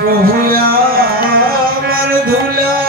প্রভু আমার ধুলা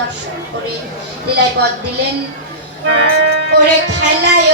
দর্শন করে লীলায় পথ দিলেন ওরে খেলায়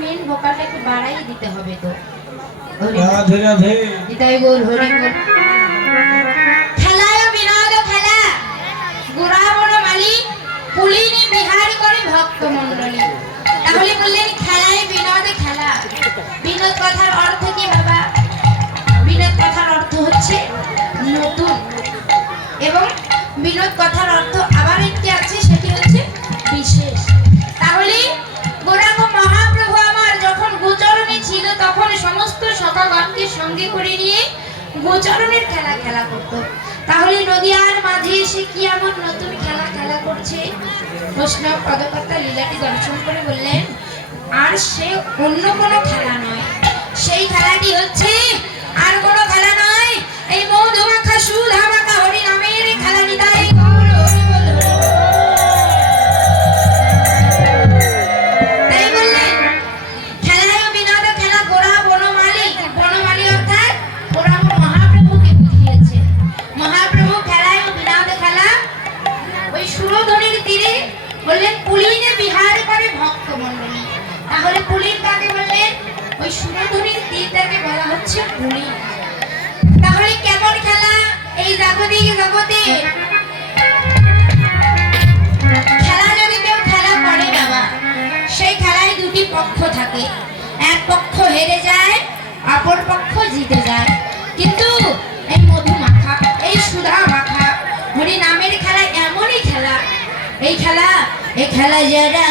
মেন ভোকালটা একটু বাড়াই দিতে হবে তো। হরি রাধে রাধে নিতাই বল, হরি বল। খেলায় বিনোদ খেলা, গোড়া বড় মালিক পুলিনি বিহারি করে ভক্ত মণ্ডলী। তাহলে বললেন খেলায় বিনোদ খেলা। বিনোদ কথার অর্থ কি বাবা? বিনোদ কথার অর্থ হচ্ছে নতুন, এবং বিনোদ কথার অর্থ আবার একটি আছে, সেটি হচ্ছে বিশেষ। তাহলে গোরাঙ্গ মহাপ্রভু আমার যখন গোচরণে ছিল তখন সমস্ত সখাগণকে সঙ্গে করে নিয়ে গোচরণের খেলা খেলা করত। তাহলে নদিয়ার মাঝে এসে কি এমন নতুন খেলা খেলা করছে? বৈষ্ণব পদকর্তা লীলাটি দর্শন করে বললেন, আর সে অন্য কোনো খেলা নয়, সেই খেলাটি হচ্ছে আর কোনো খেলা নয়, এই মধুমাখা সুধা মাখা হরি নামের খেলা। নিতাই গৌর হরি বল, হরি বল। তাই বললেন খেলায় বিনোদ খেলা গোড়া বনমালী। বনমালী অর্থাৎ গোড়া মহাপ্রভুকে বুঝিয়েছে। মহাপ্রভু খেলায় বিনোদ খেলা ওই সুরধনির তীরে বললেন পুলিনে বিহার করে ভক্ত মণ্ডলী। তাহলে পুলিন কাকে বললেন? ওই সুরধনির তীরটাকে বলা হচ্ছে পুলিন। তাহলে কেমন খেলা? এই জাগতিক জগতে খেলা যদি কেউ খেলা করে বাবা, সেই খেলায় দুটি পক্ষ থাকে, এক পক্ষ হেরে যায়, অপর পক্ষ জিতে যায়। কিন্তু এই মধু মাখা, এই সুধা মাখা হরি নামের খেলা এমনই খেলা, এই খেলা যারা